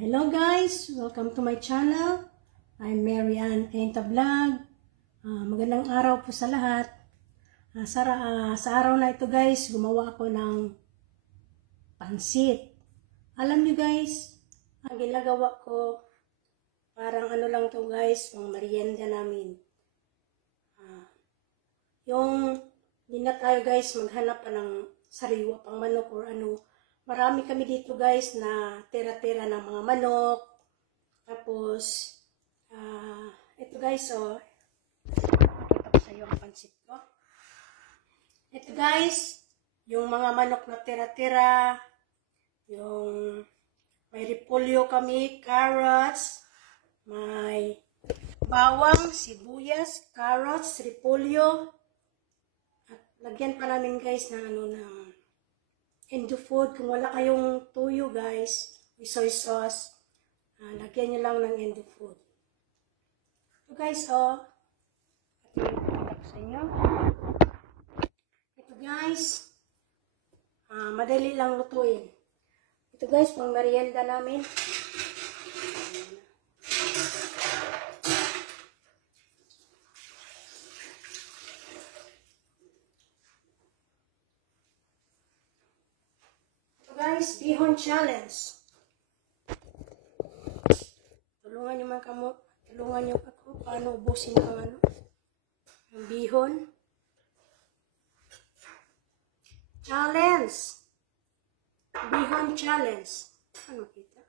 Hello guys! Welcome to my channel. I'm Mary Ann Kenta Vlog. Magandang araw po sa lahat. Sa araw na ito guys, gumawa ako ng pansit. Alam niyo guys, ang ginagawa ko, parang ano lang to guys, pang merienda namin. Hindi na tayo guys maghanap pa ng sariwa pang manok or ano. Marami kami dito guys na tira-tira ng mga manok. Tapos, ito guys, pakita ko sa iyo ang pansit ko. Ito guys, yung mga manok na tira-tira, yung may repolyo kami, carrots, may bawang, sibuyas, carrots, repolyo. At lagyan pa namin guys ng Indo food. Kung wala kayong tuyo guys, soy sauce, lagyan nyo lang ng Indo food. Ito guys, sa inyo. Ito guys, madali lang lutuin. Ito guys, pang merienda namin. Guys, bihon challenge. Tulungan niyo ako paano ubusin ang bihon. Challenge. Bihon challenge. Ano makita?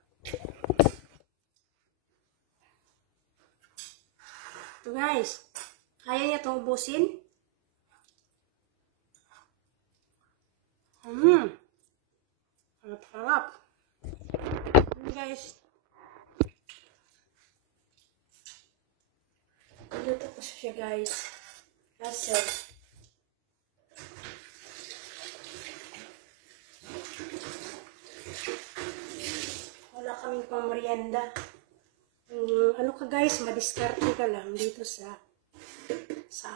Ito guys, kaya niya itong ubusin? Harap. Guys. Luto ko siya guys. Kasi wala kaming pang merienda. Ano ka guys, madiskarte ka lang dito sa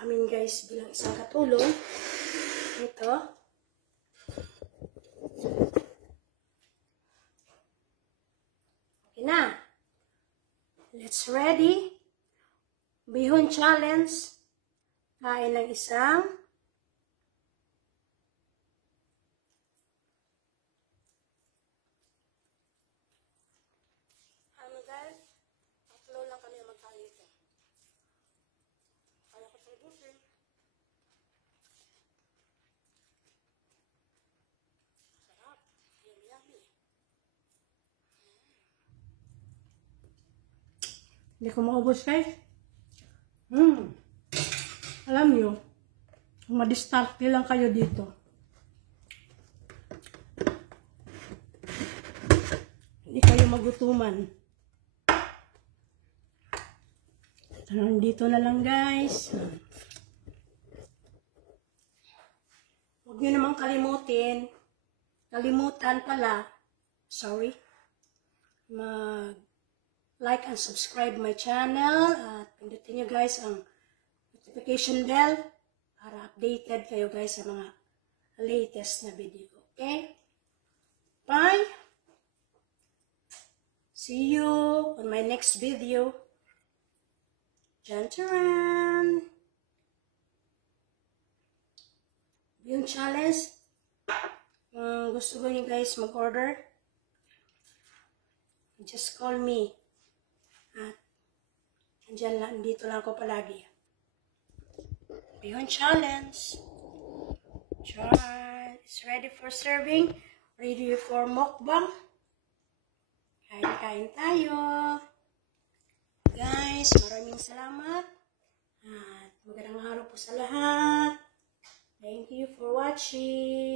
amin guys bilang isang katulong. Ito. Na. Let's ready. Bihon challenge. Kain ng isang guys, tatlo lang kami magkain ito. Kaya ko serbusin. Sarap. Yummy. Hindi ko maubos guys. Alam nyo, madiskarte lang kayo dito. Hindi kayo magutuman. Dito na lang guys. Huwag nyo namang kalimutan pala, sorry, like and subscribe my channel at pindutin nyo guys ang notification bell para updated kayo guys sa mga latest na video. Okay? Bye! See you on my next video. Jantaran! Yung challenge, gusto ko nyo guys mag-order, just call me. At dito lang ako palagi. Bihon challenge. It's ready for serving. Ready for mukbang. Kain tayo. Guys, maraming salamat. At magandang araw po sa lahat. Thank you for watching.